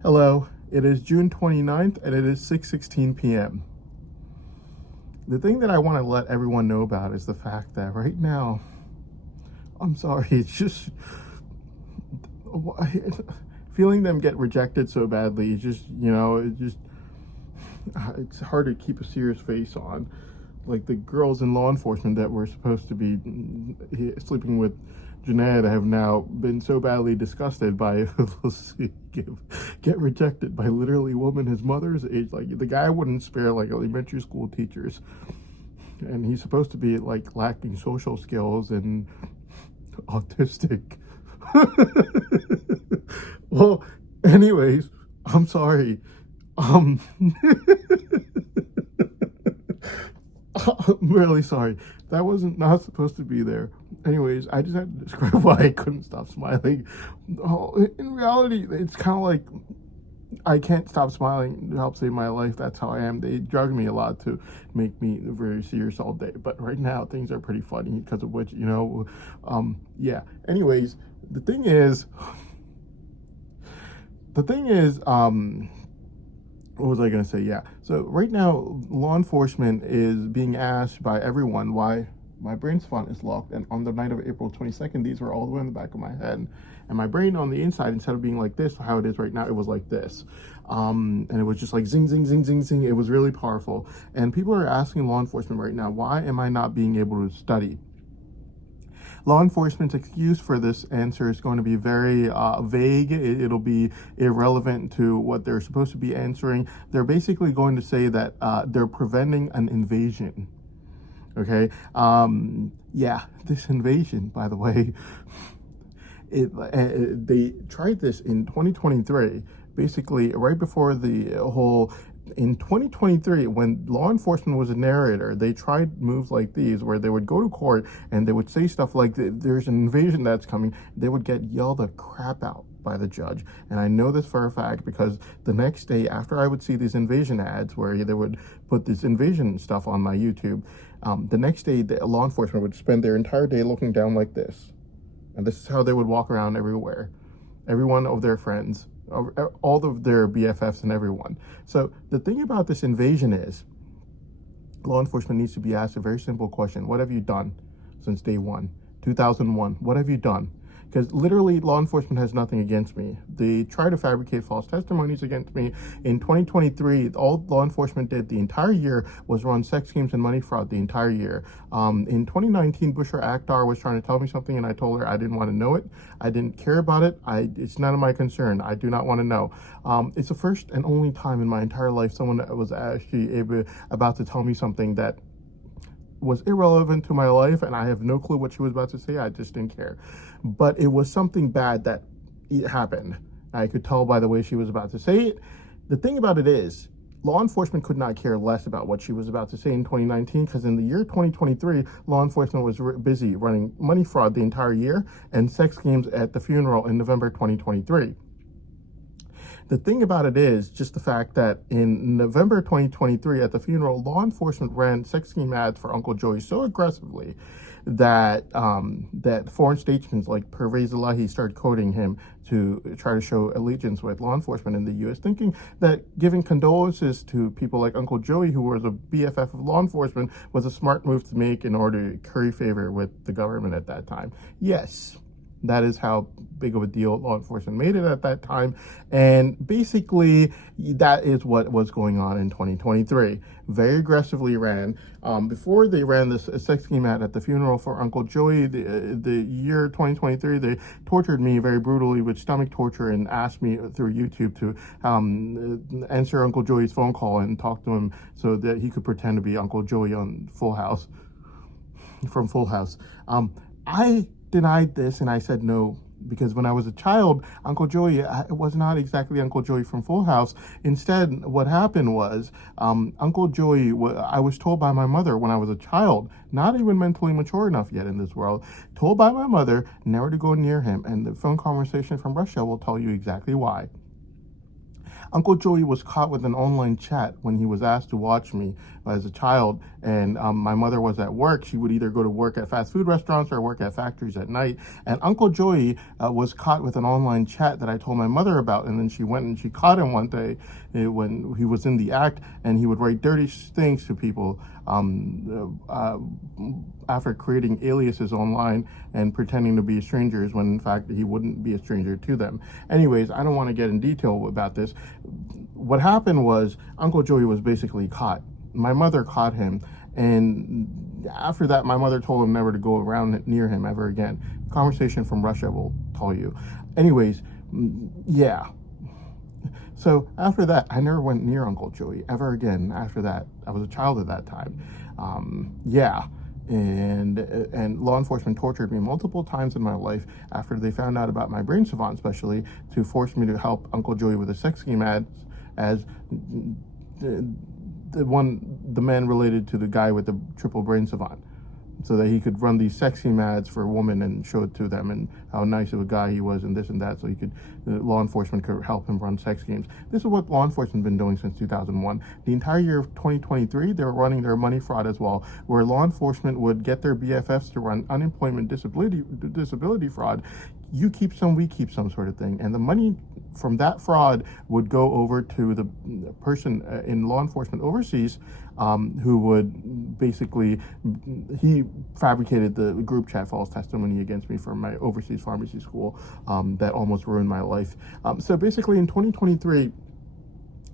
Hello, it is June 29th and it is 6:16 p.m. The thing that I want to let everyone know about is the fact that right now, I'm sorry, it's just feeling them get rejected so badly. It's hard to keep a serious face on. Like the girls in law enforcement that were supposed to be sleeping with Junaid have now been so badly disgusted by get rejected by literally women his mother's age. Like the guy wouldn't spare like elementary school teachers, and he's supposed to be like lacking social skills and autistic. Well, anyways, I'm sorry. Um, I'm really sorry. That wasn't not supposed to be there. Anyways, I just had to describe why I couldn't stop smiling. Oh, in reality, it's kind of like I can't stop smiling to help save my life. That's how I am. They drug me a lot to make me very serious all day. But right now, things are pretty funny because of which, yeah. Anyways, the thing is, what was I going to say? Yeah. So right now, law enforcement is being asked by everyone why my brain's font is locked. And on the night of April 22nd, these were all the way in the back of my head. And my brain on the inside, instead of being like this, how it is right now, it was like this. And it was just like zing, zing, zing, zing, zing. It was really powerful. And people are asking law enforcement right now, why am I not being able to study? Law enforcement's excuse for this answer is going to be very vague. It'll be irrelevant to what they're supposed to be answering. They're basically going to say that they're preventing an invasion. Okay. Yeah, this invasion, by the way, they tried this in 2023, basically right before the whole. In 2023, when law enforcement was a narrator, they tried moves like these where they would go to court and they would say stuff like, there's an invasion that's coming. They would get yelled the crap out by the judge. And I know this for a fact because the next day after I would see these invasion ads where they would put this invasion stuff on my YouTube, the next day the law enforcement would spend their entire day looking down like this. And this is how they would walk around everywhere. Every one of their friends, all of their BFFs and everyone. So the thing about this invasion is law enforcement needs to be asked a very simple question. What have you done since day one, 2001? What have you done? Because literally law enforcement has nothing against me. They try to fabricate false testimonies against me. In 2023, all law enforcement did the entire year was run sex schemes and money fraud the entire year. In 2019, Bushra Akhtar was trying to tell me something and I told her I didn't want to know it. I didn't care about it. It's none of my concern. I do not want to know. It's the first and only time in my entire life someone was actually about to tell me something that was irrelevant to my life, and I have no clue what she was about to say. I just didn't care. But it was something bad that happened. I could tell by the way she was about to say it. The thing about it is, law enforcement could not care less about what she was about to say in 2019, because in the year 2023, law enforcement was busy running money fraud the entire year and sex schemes at the funeral in November 2023. The thing about it is just the fact that in November 2023 at the funeral, law enforcement ran sex scheme ads for Uncle Joey so aggressively that that foreign statesmen like Pervez Elahi started quoting him to try to show allegiance with law enforcement in the U.S., thinking that giving condolences to people like Uncle Joey, who was a BFF of law enforcement, was a smart move to make in order to curry favor with the government at that time. Yes. That is how big of a deal law enforcement made it at that time. And basically, that is what was going on in 2023. Very aggressively ran. Before they ran this sex scheme ad at the funeral for Uncle Joey, the year 2023, they tortured me very brutally with stomach torture and asked me through YouTube to answer Uncle Joey's phone call and talk to him so that he could pretend to be Uncle Joey on Full House, from Full House. I denied this and I said no, because when I was a child, Uncle Joey was not exactly Uncle Joey from Full House. Instead, what happened was Uncle Joey, I was told by my mother when I was a child, not even mentally mature enough yet in this world, told by my mother never to go near him. And the phone conversation from Russia will tell you exactly why. Uncle Joey was caught with an online chat when he was asked to watch me as a child, and my mother was at work. She would either go to work at fast food restaurants or work at factories at night. And Uncle Joey was caught with an online chat that I told my mother about, and then she went and she caught him one day when he was in the act, and he would write dirty things to people after creating aliases online and pretending to be strangers when in fact he wouldn't be a stranger to them. Anyways, I don't want to get in detail about this. What happened was Uncle Joey was basically caught. My mother caught him, and after that my mother told him never to go around near him ever again. Conversation from Russia will tell you. Anyways, yeah. So after that, I never went near Uncle Joey ever again. After that, I was a child at that time. Yeah. And law enforcement tortured me multiple times in my life after they found out about my brain savant, especially to force me to help Uncle Joey with a sex scheme as the man related to the guy with the triple brain savant, so that he could run these sexy ads for women and show it to them and how nice of a guy he was and this and that, so he could law enforcement could help him run sex games. This is what law enforcement has been doing since 2001. The entire year of 2023, they were running their money fraud as well, where law enforcement would get their BFFs to run unemployment disability fraud. You keep some, we keep some sort of thing. And the money from that fraud would go over to the person in law enforcement overseas who would basically, he fabricated the group chat false testimony against me for my overseas pharmacy school that almost ruined my life. So basically in 2023,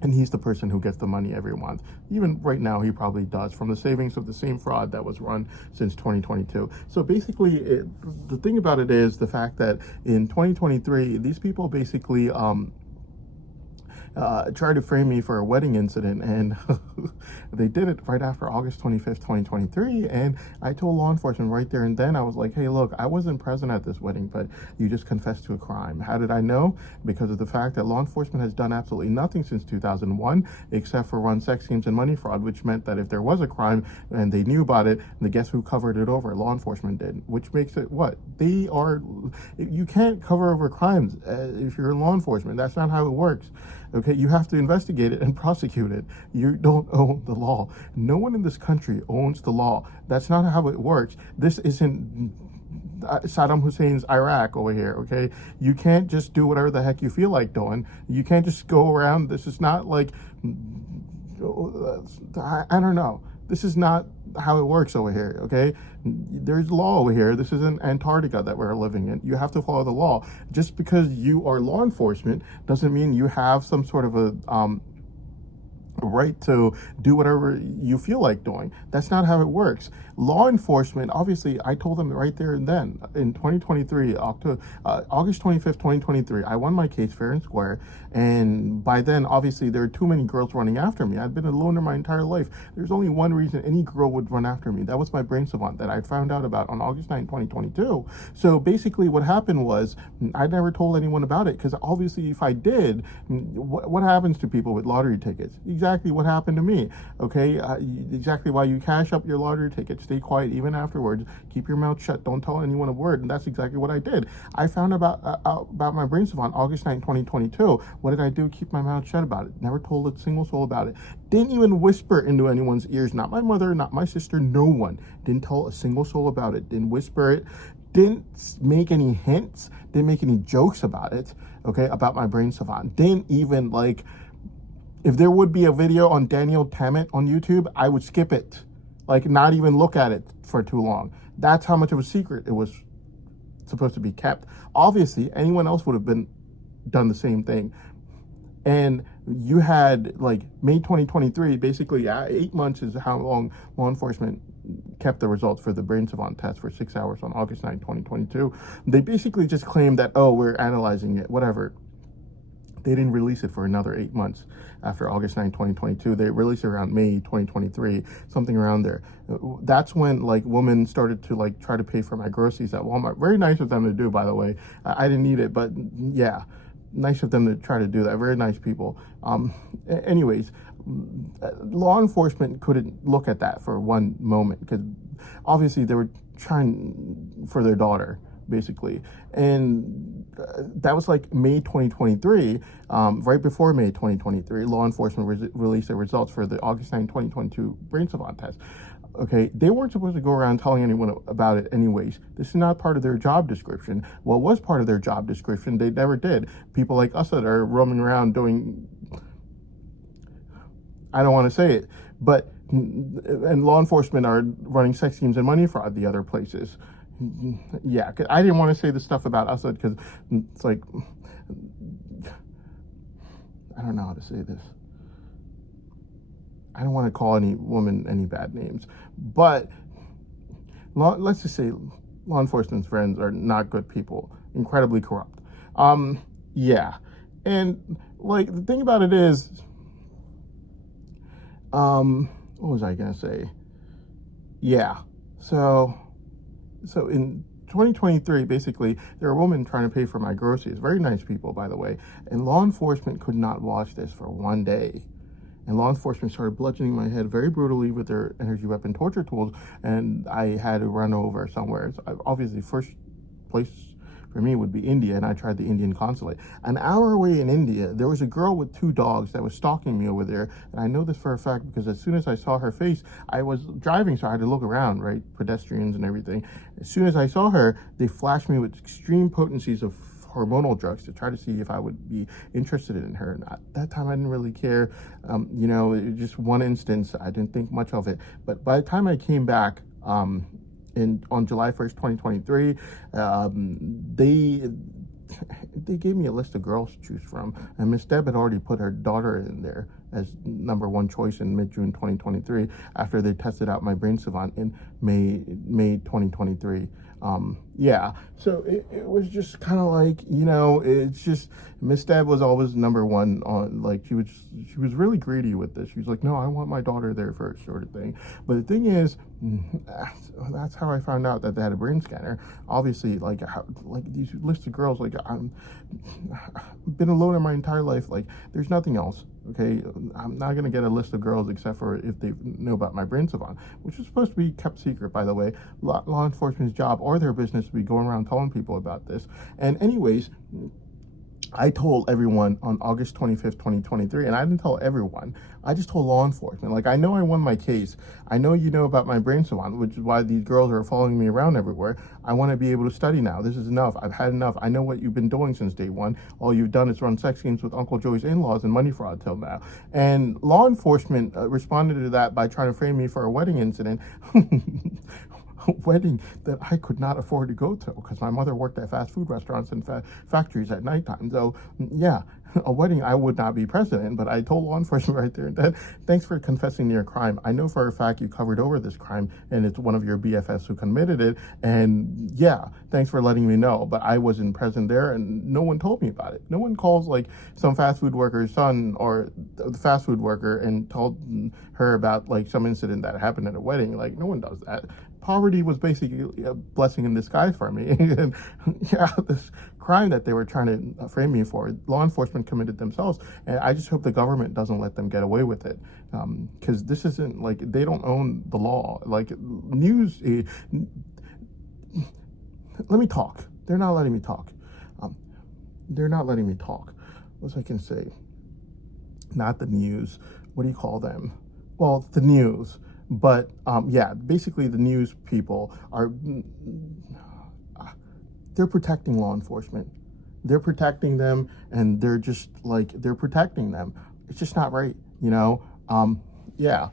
and he's the person who gets the money every month. Even right now, he probably does, from the savings of the same fraud that was run since 2022. So basically, the thing about it is the fact that in 2023, these people basically tried to frame me for a wedding incident, and they did it right after August 25th, 2023. And I told law enforcement right there and then, I was like, hey, look, I wasn't present at this wedding, but you just confessed to a crime. How did I know? Because of the fact that law enforcement has done absolutely nothing since 2001 except for run sex schemes and money fraud, which meant that if there was a crime and they knew about it, and guess who covered it over? Law enforcement did, which makes it what? You can't cover over crimes if you're in law enforcement. That's not how it works. Okay, you have to investigate it and prosecute it. You don't own the law. No one in this country owns the law. That's not how it works. This isn't Saddam Hussein's Iraq over here, okay? You can't just do whatever the heck you feel like doing. You can't just go around. This is not like, I don't know. This is not how it works over here, okay? There's law over here. This isn't Antarctica that we're living in. You have to follow the law. Just because you are law enforcement doesn't mean you have some sort of a right to do whatever you feel like doing. That's not how it works. Law enforcement, obviously, I told them right there and then, in 2023, August 25th, 2023, I won my case fair and square, and by then, obviously, there are too many girls running after me. I've been a loner my entire life. There's only one reason any girl would run after me. That was my brain savant that I found out about on August 9th, 2022. So basically, what happened was, I never told anyone about it, because obviously, if I did, what happens to people with lottery tickets? Exactly what happened to me, okay? Exactly why you cash up your lottery tickets. Stay quiet even afterwards. Keep your mouth shut. Don't tell anyone a word. And that's exactly what I did. I found out about my brain savant on August 9, 2022. What did I do? Keep my mouth shut about it. Never told a single soul about it. Didn't even whisper into anyone's ears. Not my mother, not my sister, no one. Didn't tell a single soul about it. Didn't whisper it. Didn't make any hints. Didn't make any jokes about it, okay, about my brain savant. Didn't even, like, if there would be a video on Daniel Tammet on YouTube, I would skip it. Like, not even look at it for too long. That's how much of a secret it was supposed to be kept. Obviously, anyone else would have done the same thing. And you had, like, May 2023, basically 8 months is how long law enforcement kept the results for the brain savant test for 6 hours on August 9, 2022. They basically just claimed that, oh, we're analyzing it, whatever. They didn't release it for another 8 months after August 9, 2022. They released it around May 2023, something around there. That's when, like, women started to, like, try to pay for my groceries at Walmart. Very nice of them to do, by the way. I didn't need it, but yeah, nice of them to try to do that. Very nice people. Anyways, law enforcement couldn't look at that for one moment because obviously they were trying for their daughter. basically. And that was like May 2023. Right before May 2023, law enforcement released the results for the August 9, 2022 brain savant test. Okay, they weren't supposed to go around telling anyone about it anyways. This is not part of their job description. What was part of their job description, they never did. People like us that are roaming around doing, I don't want to say it, but, and law enforcement are running sex schemes and money fraud the other places. Yeah, I didn't want to say the stuff about Assad because it's like, I don't know how to say this. I don't want to call any woman any bad names, but let's just say law enforcement's friends are not good people, incredibly corrupt. Yeah. And like the thing about it is, what was I going to say? Yeah. So in 2023, basically, there were women trying to pay for my groceries. Very nice people, by the way. And law enforcement could not watch this for one day. And law enforcement started bludgeoning my head very brutally with their energy weapon torture tools, and I had to run over somewhere. So obviously, first place for me would be India, and I tried the Indian consulate. An hour away in India, there was a girl with 2 dogs that was stalking me over there, and I know this for a fact because as soon as I saw her face, I was driving, so I had to look around, right? Pedestrians and everything. As soon as I saw her, they flashed me with extreme potencies of hormonal drugs to try to see if I would be interested in her. And at that time, I didn't really care. You know, it was just one instance. I didn't think much of it. But by the time I came back on July 1st, 2023, they gave me a list of girls to choose from. And Miss Deb had already put her daughter in there as #1 choice in mid-June 2023 after they tested out my brain savant in May 2023. Yeah, so it was just kind of like, you know, it's just, Miss Deb was always #1 on, like, she was really greedy with this. She was like, no, I want my daughter there first, sort of thing. But the thing is, that's how I found out that they had a brain scanner. Obviously, like these lists of girls, like, I've been alone in my entire life. Like, there's nothing else. Okay, I'm not gonna get a list of girls except for if they know about my brain savant, which is supposed to be kept secret, by the way. Law enforcement's job or their business to be going around telling people about this. And anyways, I told everyone on August 25th, 2023, and I didn't tell everyone. I just told law enforcement. Like, I know I won my case. I know you know about my brain savant, which is why these girls are following me around everywhere. I want to be able to study now. This is enough. I've had enough. I know what you've been doing since day one. All you've done is run sex games with Uncle Joey's in-laws and money fraud till now. And law enforcement responded to that by trying to frame me for a wedding incident. A wedding that I could not afford to go to because my mother worked at fast food restaurants and factories at nighttime. So yeah, a wedding I would not be present in, but I told law enforcement right there and then, thanks for confessing to your crime. I know for a fact you covered over this crime and it's one of your BFFs who committed it. And yeah, thanks for letting me know, but I wasn't present there and no one told me about it. No one calls like some fast food worker's son or the fast food worker and told her about like some incident that happened at a wedding. Like, no one does that. Poverty was basically a blessing in disguise for me. And yeah, this crime that they were trying to frame me for, law enforcement committed themselves. And I just hope the government doesn't let them get away with it. Because this isn't like, they don't own the law. Like news, let me talk. They're not letting me talk. They're not letting me talk. What I can say? Not the news. What do you call them? Well, the news. But yeah, basically the news people are, they're protecting law enforcement. They're protecting them and they're just like, they're protecting them. It's just not right, you know? Yeah.